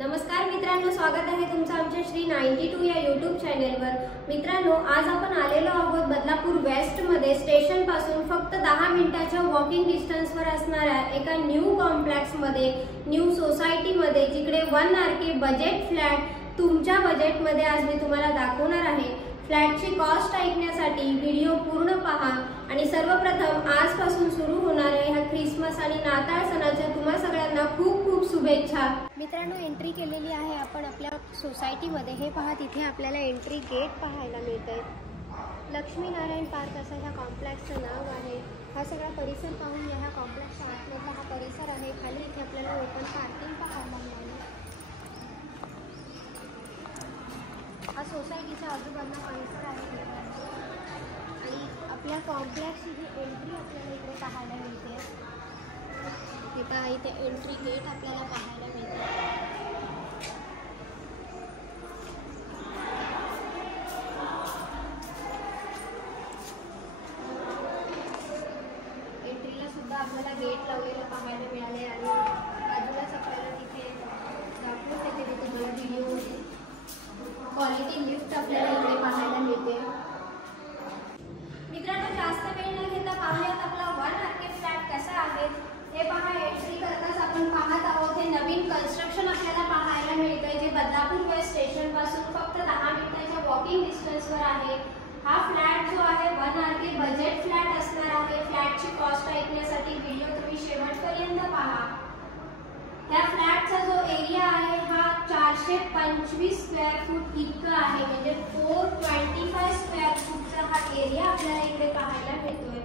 नमस्कार मित्रांनो, स्वागत आहे तुमचं आमच्या श्री 92 या यूट्यूब चॅनलवर। मित्रांनो, आज आपण आलेलो आहोत बदलापूर वेस्ट मध्ये स्टेशन पासून फक्त 10 मिनिटाच्या वॉकिंग डिस्टन्सवर असणाऱ्या एका न्यू कॉम्प्लेक्स मध्ये, न्यू सोसायटी मध्ये, जिकडे 1 RK बजेट फ्लॅट तुमच्या बजेट मध्ये आज मी तुम्हाला दाखवणार आहे। फ्लॅटची कॉस्ट ऐकण्यासाठी व्हिडिओ पूर्ण पहा आणि सर्वप्रथम आजपासून सुरू होणाऱ्या ह्या ख्रिसमस आणि नाताळ सणाच्या तुम्हा सगळ्यांना खूप खूप शुभेच्छा। मित्रांनो, एंट्री केलेली आहे आपण आपल्या सोसायटीमध्ये। हे पहा, तिथे आपल्याला एंट्री गेट पाहायला मिळतंय। लक्ष्मीनारायण पार्क असं ह्या कॉम्प्लेक्सचं नाव आहे। हा सगळा परिसर पाहून घ्या। ह्या कॉम्प्लेक्सच्या आतमधला हा परिसर आहे। खाली इथे आपल्याला ओपन पार्किंग पाहायला मिळाली। हा सोसायटीच्या आजूबाजूला परिसर आहे आणि आपल्या कॉम्प्लेक्सची जी एंट्री आपल्याला इकडे पाहायला मिळते। हे पहा, इथे एंट्री गेट आपल्याला पाहायला मिळते। एंट्रीला सुद्धा आपल्याला गेट लावलेलं पाहायला मिळाले आणि बाजूलाच आपल्याला तिथे दाखवून देते मी तुम्हाला व्हिडिओ क्वालिटी लिफ्ट आपल्याला इकडे पाहायला मिळते। मित्रांनो, जास्त वेळ न घेता पाहूयात आपला 1 RK फ्लॅट कसा आहे। हे पहा, एंट्री करताच आपण पाहत आहोत हे नवीन कन्स्ट्रक्शन आपल्याला पाहायला मिळतंय, जे बदलापूर वेस्ट स्टेशन पासून फक्त 10 मिनिटाच्या वॉकिंग डिस्टन्सवर आहे। हा फ्लॅट जो आहे 1 RK बजेट फ्लॅट असणार आहे। फ्लॅटची कॉस्ट ऐकण्यासाठी व्हिडिओ तुम्ही शेवटपर्यंत पहा। या फ्लॅटचा जो एरिया आहे हा 425 स्क्वेअर फूट इतका आहे, म्हणजे 425 स्क्वेअर फूटचा हा एरिया आपल्याला इकडे पाहायला मिळतोय।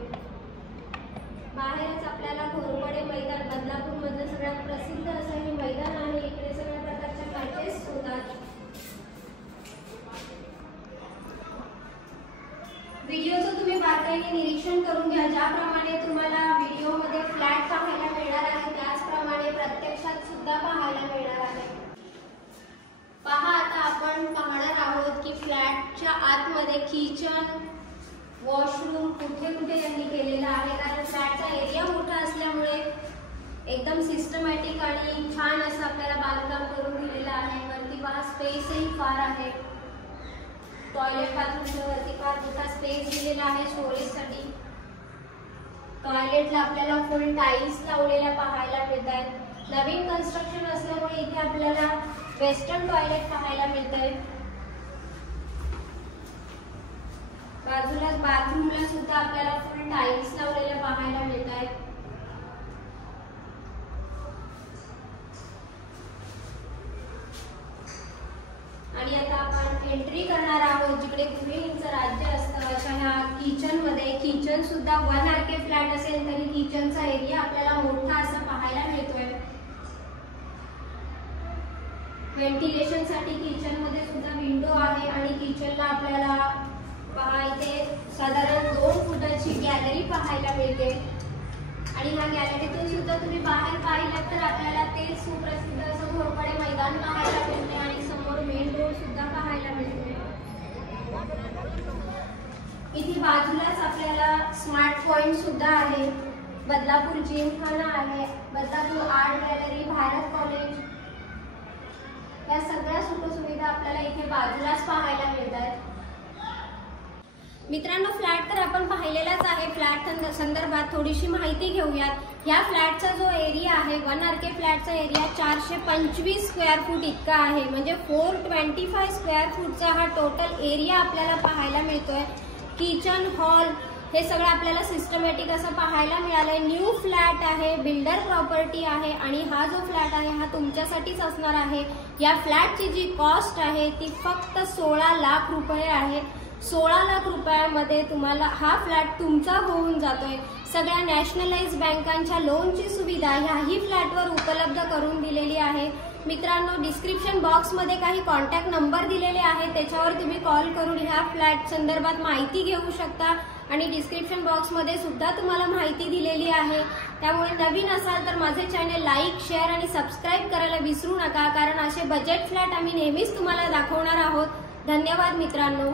बाहेरच आपल्याला घोरपडे मैदान, बदलापूर मधलं सगळ्यात प्रसिद्ध असं हे मैदान आहे। इकडे सगळ्या प्रकारच्या मॅचेस होतात। व्हिडिओचं तुम्ही बारकाईने निरीक्षण करून घ्या। ज्याप्रमाणे तुम्हाला व्हिडिओमध्ये फ्लॅट पाहायला मिळणार आहे त्याचप्रमाणे प्रत्यक्षात सुद्धा पाहायला मिळणार आहे। पहा, आता आपण पाहणार आहोत की फ्लॅटच्या आतमध्ये किचन, वॉशरूम कुठे कुठे यांनी केलेलं आहे, कारण फ्लॅटचा एरिया मोठा असल्यामुळे एकदम सिस्टमॅटिक आणि छान असं आपल्याला बांधकाम करून दिलेलं आहे। वरती पहा, स्पेसही फार आहे। टॉयलेट बाथरूमच्या वरती फार मोठा स्पेस दिलेला आहे स्टोरेजसाठी। टॉयलेटला आपल्याला फुल टाईल्स लावलेल्या पाहायला मिळतात। नवीन कन्स्ट्रक्शन असल्यामुळे इथे आपल्याला वेस्टर्न टॉयलेट पाहायला मिळतंय। बाजूलाच बाथरूमला सुद्धा आपल्याला फुल टाईल्स लावलेल्या पाहायला मिळतात। आणि आता आपण एंट्री करणार आहोत जिकडे गृहिणींचं राज्य असतं अशा ह्या किचन मध्ये। किचन सुद्धा 1 RK फ्लॅट असेल तरी किचनचा एरिया आपल्याला मोठा असा पाहायला मिळतोय। व्हेंटिलेशन साठी किचन मध्ये सुद्धा विंडो आहे आणि किचनला आपल्याला पहा इथे साधारण 2 फुटाची गॅलरी पाहायला मिळते। आणि ह्या गॅलरीतून सुद्धा तुम्ही बाहेर पाहिलं तर आपल्याला ते सुप्रसिद्ध असं घोरपडे मैदान पाहायला मिळते आणि समोर मेन रोड सुद्धा पाहायला मिळते। इथे बाजूलाच आपल्याला स्मार्ट पॉइंट सुद्धा आहे। बदलापूर जिमखाना आहे, Badlapur art gallery, Bharat college, या सगळ्या सुखसुविधा आपल्याला इथे बाजूलाच पाहायला मिळतात। मित्रांनो, फ्लॅट तर आपण पाहिलेलाच आहे। फ्लॅट संदर्भात थोडीशी माहिती घेऊयात। या फ्लॅटचा जो एरिया आहे 1 RK फ्लॅटचा एरिया 425 स्क्वेअर फूट इतका आहे, म्हणजे 425 स्क्वेअर फूटचा हा टोटल एरिया आपल्याला पाहायला मिळतोय। किचन, हॉल हे सगळं आपल्याला सिस्टमॅटिक असं पाहायला मिळालंय। न्यू फ्लॅट आहे, बिल्डर प्रॉपर्टी आहे आणि हा जो फ्लॅट आहे हा तुमच्यासाठीच असणार आहे। या फ्लॅटची जी कॉस्ट आहे ती फक्त 16 लाख रुपये आहे। 16 लाख रुपयामध्ये तुम्हाला हा फ्लॅट तुमचा होऊन जातोय। सगळ्या नॅशनलाइज बँकांच्या लोनची सुविधा ह्याही फ्लॅटवर उपलब्ध करून दिलेली आहे। मित्रांनो, डिस्क्रिप्शन बॉक्समध्ये काही कॉन्टॅक्ट नंबर दिलेले आहेत, त्याच्यावर तुम्ही कॉल करून ह्या फ्लॅट संदर्भात माहिती घेऊ शकता आणि डिस्क्रिप्शन बॉक्समध्ये सुद्धा तुम्हाला माहिती दिलेली आहे। त्यामुळे नवीन असाल तर माझे चॅनल लाईक, शेअर आणि सबस्क्राईब करायला विसरू नका, कारण असे बजेट फ्लॅट आम्ही नेहमीच तुम्हाला दाखवणार आहोत। धन्यवाद मित्रांनो।